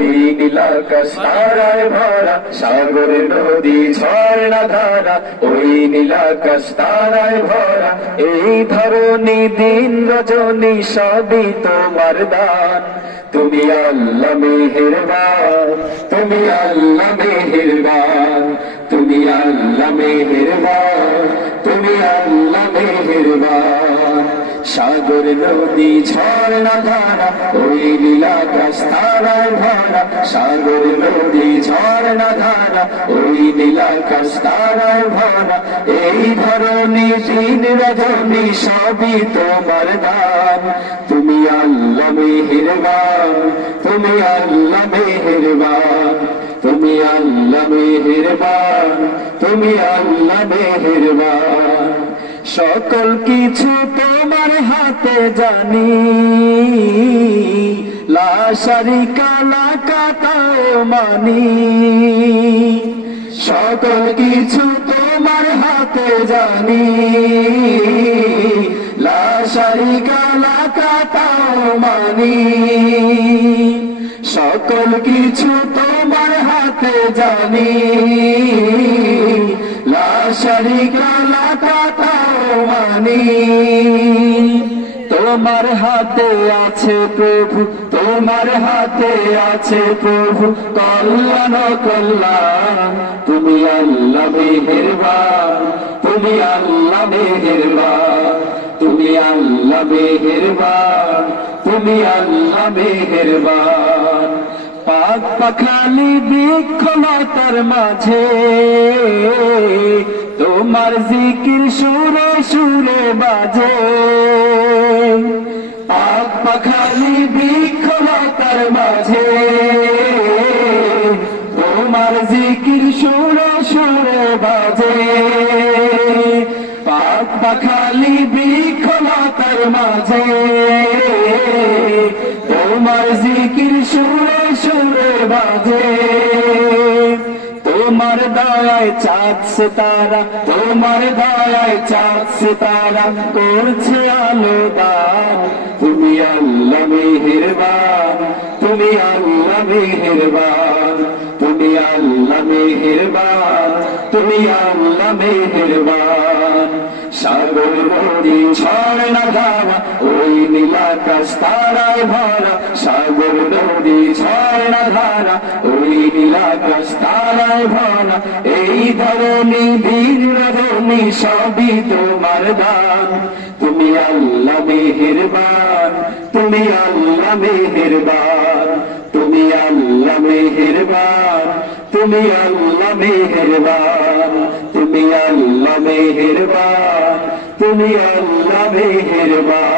ওই নীলাকাশ তারায় ভরা, সাগর নদী ঝর্ণা ধারা, ওই নীলাকাশ তারায় ভরা, এই ধরনী দিন রজনী সবই তোমার দান। তুমি আল্লাহ মেহেরবান, তুমি আল্লাহ মেহেরবান, তুমি আল্লাহ মেহেরবান, তুমি আল্লাহ মেহেরবান। সাগর নদী ঝর্ণা ধারা, ওই নীলাকাশ তারায় ভরা, সাগর নদী ঝর্ণা ধারা, ওই নীলাকাশ তারায় ভরা, এই ধরনী দিন রজনী সবই তোমার দান। তুমি আল্লাহ মেহেরবান, তুমি আল্লাহ মেহেরবান, তুমি আল্লাহ মেহেরবান, তুমি আল্লাহ মেহেরবান। সকল কিছু তোমার হাতে জানি, লা শারিকা লাকা তাও মানি। সকল কিছু তোমার হাতে জানি, লা শারিকা লাকা তাও মানি। সকল কিছু তোমার হাতে জানি, লা শারিকা লাকা তাও মানি। তোমার হাতে আছে প্রভু, তোমার হাতে আছে প্রভু কল্যাণ কল্যাণ। তুমি আল্লাহ মেহেরবান, তুমি আল্লাহ মেহেরবান, তুমি আল্লাহ মেহেরবান, তুমি আল্লাহ মেহেরবান। পাক পাখালি বৃক্ষলতার মাঝে তোমার জিকির সুরে সুরে বাজে। পাক পাখালি বৃক্ষলতার মাঝে তোমার জিকির সুরে সুরে বাজে। পাক পাখালি বৃক্ষলতার মাঝে তোমার জিকির সুরে সুরে বাজে। তোমার দয়ায় চাঁদ সিতারা, তোমার দয়ায় চাঁদ সিতারা করছে আলো দান। তুমি আল্লাহ মেহেরবান, তুমি আল্লাহ মেহেরবান, তুমি আল্লাহ মেহেরবান, তুমি আল্লাহ মেহেরবান। সাগর নদী ঝর্ণা ধারা, ওই নীলাকাশ তারায় ভরা, সাগর নদী ঝর্ণা ধারা, ওই নীলাকাশ তারায় ভরা, এই ধরনী দিন রজনী সবই তোমার দান। তুমি আল্লাহ মেহেরবান, তুমি আল্লাহ মেহেরবান, তুমি আল্লাহ মেহেরবান, তুমি আল্লাহ মেহেরবান, তুমি আল্লাহ মেহেরবান, তুমি আল্লাহ মেহেরবান।